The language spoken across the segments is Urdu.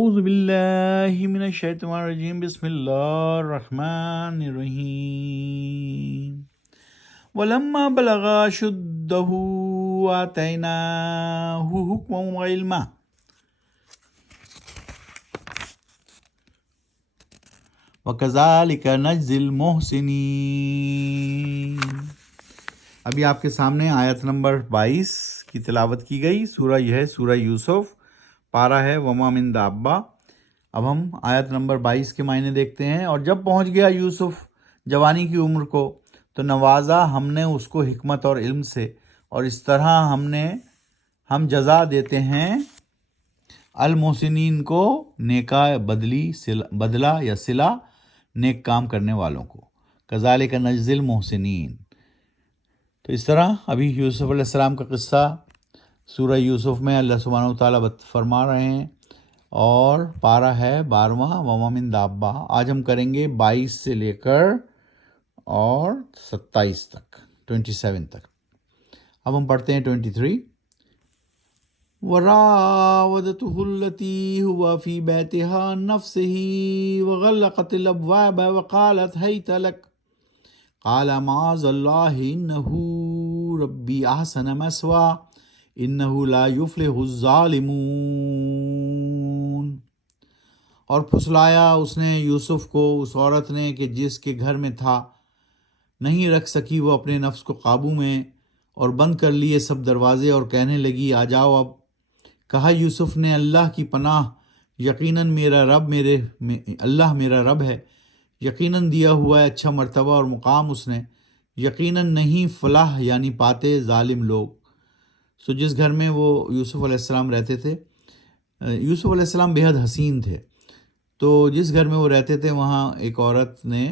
اعوذ باللہ من الشیطان الرجیم بسم اللہ الرحمن الرحیم ولما بلغ اشدہ آتیناہ حکما وعلما وکذالک نجزی المحسنین۔ ابھی آپ کے سامنے آیت نمبر 22 کی تلاوت کی گئی۔ سورہ یہ ہے سورہ یوسف، پارہ ہے وما من دابہ۔ اب ہم آیت نمبر 22 کے معنی دیکھتے ہیں۔ اور جب پہنچ گیا یوسف جوانی کی عمر کو تو نوازا ہم نے اس کو حکمت اور علم سے، اور اس طرح ہم جزا دیتے ہیں المحسنین کو، نیکا بدلہ یا صلہ نیک کام کرنے والوں کو۔ کذالک نجزی المحسنین۔ تو اس طرح ابھی یوسف علیہ السلام کا قصہ سورہ یوسف میں اللہ سبحانہ وتعالیٰ فرما رہے ہیں، اور پارہ ہے 12واں وما من دابہ۔ آج ہم کریں گے 22 سے لے کر اور 27 تک، 27 تک۔ اب ہم پڑھتے ہیں 23۔ وراودته التي هو في بيتها عن نفسه وغلقت الابواب وقالت هيت لك قال معاذ الله انه ربي احسن مثواي انه لا يفلح الظالمون۔ اور پھسلایا اس نے یوسف کو اس عورت نے کہ جس کے گھر میں تھا، نہیں رکھ سکی وہ اپنے نفس کو قابو میں، اور بند کر لیے سب دروازے، اور کہنے لگی آ جاؤ اب۔ کہا یوسف نے اللہ کی پناہ، یقیناً اللہ میرا رب ہے، یقیناً دیا ہوا ہے اچھا مرتبہ اور مقام اس نے، یقیناً نہیں فلاح یعنی پاتے ظالم لوگ۔ سو جس گھر میں وہ یوسف علیہ السلام رہتے تھے، یوسف علیہ السلام بے حد حسین تھے، تو جس گھر میں وہ رہتے تھے وہاں ایک عورت نے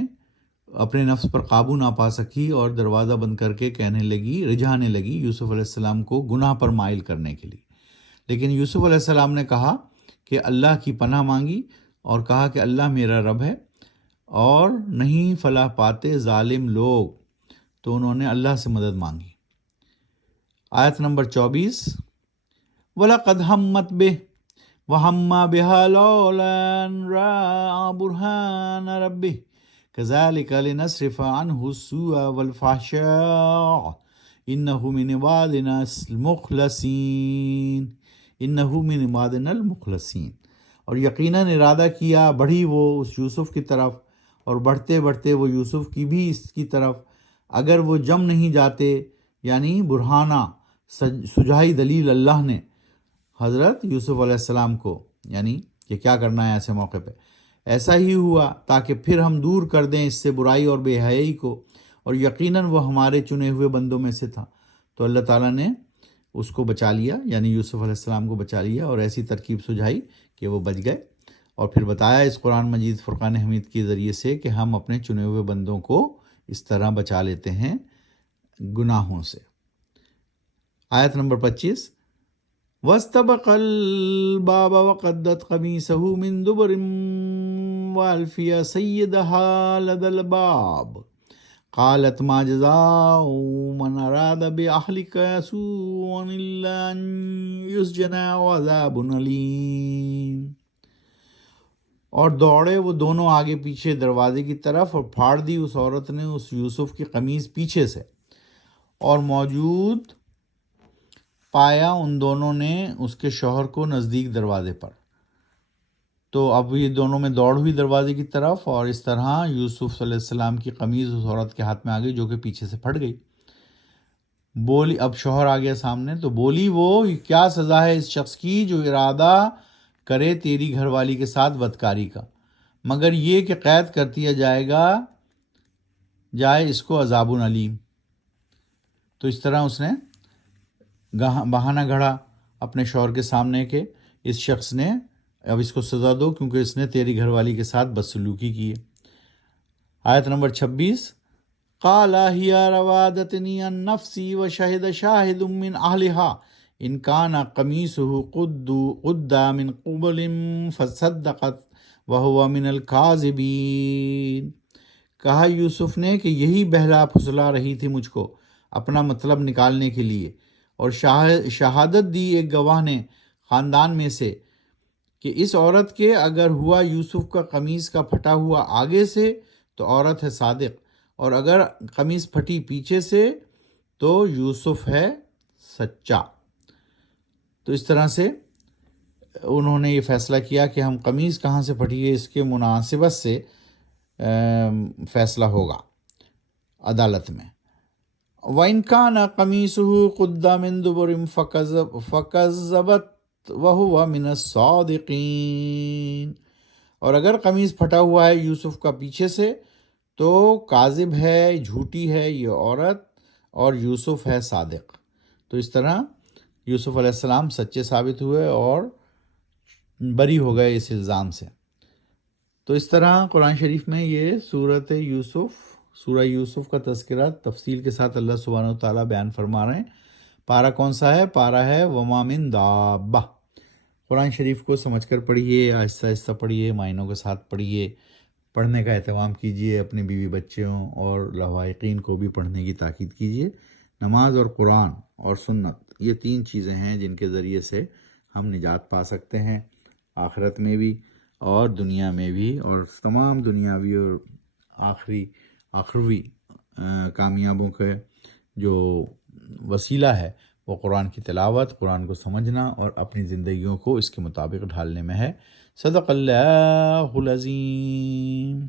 اپنے نفس پر قابو نہ پا سکی اور دروازہ بند کر کے رجھانے لگی یوسف علیہ السلام کو گناہ پر مائل کرنے کے لیے۔ لیکن یوسف علیہ السلام نے کہا کہ اللہ کی پناہ مانگی، اور کہا کہ اللہ میرا رب ہے اور نہیں فلاح پاتے ظالم لوگ، تو انہوں نے اللہ سے مدد مانگی۔ آیت نمبر 24۔ وَلَقَدْ هَمَّتْ بِهِ وَهَمَّ بِهَا لَوْلَا أَن رَأَىٰ بُرْهَانَ رَبِّهِ كَذَلِكَ لِنَصْرِفَ عَنْهُ السُّوءَ وَالْفَحْشَاءَ إِنَّهُ مِنْ عِبَادِنَا المخلصین۔ اور یقیناً ارادہ کیا بڑھی وہ اس یوسف کی طرف، اور بڑھتے بڑھتے وہ یوسف کی بھی اس کی طرف، اگر وہ جم نہیں جاتے، یعنی برہانہ سجائی دلیل اللہ نے حضرت یوسف علیہ السلام کو، یعنی کہ کیا کرنا ہے ایسے موقع پہ۔ ایسا ہی ہوا تاکہ پھر ہم دور کر دیں اس سے برائی اور بے حیائی کو، اور یقیناً وہ ہمارے چنے ہوئے بندوں میں سے تھا۔ تو اللہ تعالیٰ نے اس کو بچا لیا، یعنی یوسف علیہ السلام کو بچا لیا، اور ایسی ترکیب سجھائی کہ وہ بچ گئے، اور پھر بتایا اس قرآن مجید فرقان حمید کے ذریعے سے کہ ہم اپنے چنے ہوئے بندوں کو اس طرح بچا لیتے ہیں گناہوں سے۔ آیت نمبر 25۔ وَاسْتَبَقَ الْبَابَ وَقَدَّتْ قَمِيصَهُ مِن دُبُرٍ وَأَلْفِيَ سَيِّدَهَا لَدَى الْبَابِ قالت ما جزاء من اراد باهلك سوءا الا ان يسجن او عذاب الیم۔ اور دوڑے وہ دونوں آگے پیچھے دروازے کی طرف، اور پھاڑ دی اس عورت نے اس یوسف کی قمیص پیچھے سے، اور موجود پایا ان دونوں نے اس کے شوہر کو نزدیک دروازے پر۔ تو اب یہ دونوں میں دوڑ ہوئی دروازے کی طرف، اور اس طرح یوسف صلی اللہ علیہ السلام کی قمیض اس عورت کے ہاتھ میں آ گئی جو کہ پیچھے سے پھٹ گئی۔ بولی، اب شوہر آ گیا سامنے، تو بولی وہ کیا سزا ہے اس شخص کی جو ارادہ کرے تیری گھر والی کے ساتھ بدکاری کا، مگر یہ کہ قید کر دیا جائے اس کو عذاب علیم۔ تو اس طرح اس نے بہانہ گھڑا اپنے شوہر کے سامنے کہ اس شخص نے اب اس کو سزا دو کیونکہ اس نے تیری گھر والی کے ساتھ بدسلوکی کی ہے۔ آیت نمبر 26۔ قال هي راودتني عن نفسي وشهد شاهد من اهلها ان كان قميصه قد من قبل فصدقت وهو من الكاذبين۔ کہا یوسف نے کہ یہی بہلا پھسلا رہی تھی مجھ کو اپنا مطلب نکالنے کے لیے، اور شہادت دی ایک گواہ نے خاندان میں سے کہ اس عورت کے اگر ہوا یوسف کا قمیص کا پھٹا ہوا آگے سے تو عورت ہے صادق، اور اگر قمیص پھٹی پیچھے سے تو یوسف ہے سچا۔ تو اس طرح سے انہوں نے یہ فیصلہ کیا کہ ہم قمیص کہاں سے پھٹی ہے اس کے مناسبت سے فیصلہ ہوگا عدالت میں۔ وَإِنْ كَانَ قَمِيصُهُ قُدَّ مِنْ دُبُرٍ فَكَذَّبَتْ وَهُوَ مِنَ الصَّادِقِينَ، اور اگر قمیص پھٹا ہوا ہے یوسف کا پیچھے سے تو کاذب ہے، جھوٹی ہے یہ عورت، اور یوسف ہے صادق۔ تو اس طرح یوسف علیہ السلام سچے ثابت ہوئے اور بری ہو گئے اس الزام سے۔ تو اس طرح قرآن شریف میں یہ سورہ یوسف کا تذکرہ تفصیل کے ساتھ اللہ سبحانہ وتعالیٰ بیان فرما رہے ہیں۔ پارہ کون سا ہے؟ پارہ ہے وَمَا مِن دَابَّةٍ۔ قرآن شریف کو سمجھ کر پڑھیے، آہستہ آہستہ پڑھیے، معنوں کے ساتھ پڑھیے، پڑھنے کا اہتمام کیجیے، اپنے بیوی بچوں اور لواحقین کو بھی پڑھنے کی تاکید کیجیے۔ نماز اور قرآن اور سنت یہ 3 چیزیں ہیں جن کے ذریعے سے ہم نجات پا سکتے ہیں، آخرت میں بھی اور دنیا میں بھی، اور تمام دنیاوی اور آخروی کامیابوں کے جو وسیلہ ہے وہ قرآن کی تلاوت، قرآن کو سمجھنا اور اپنی زندگیوں کو اس کے مطابق ڈھالنے میں ہے۔ صدق اللہ العظیم۔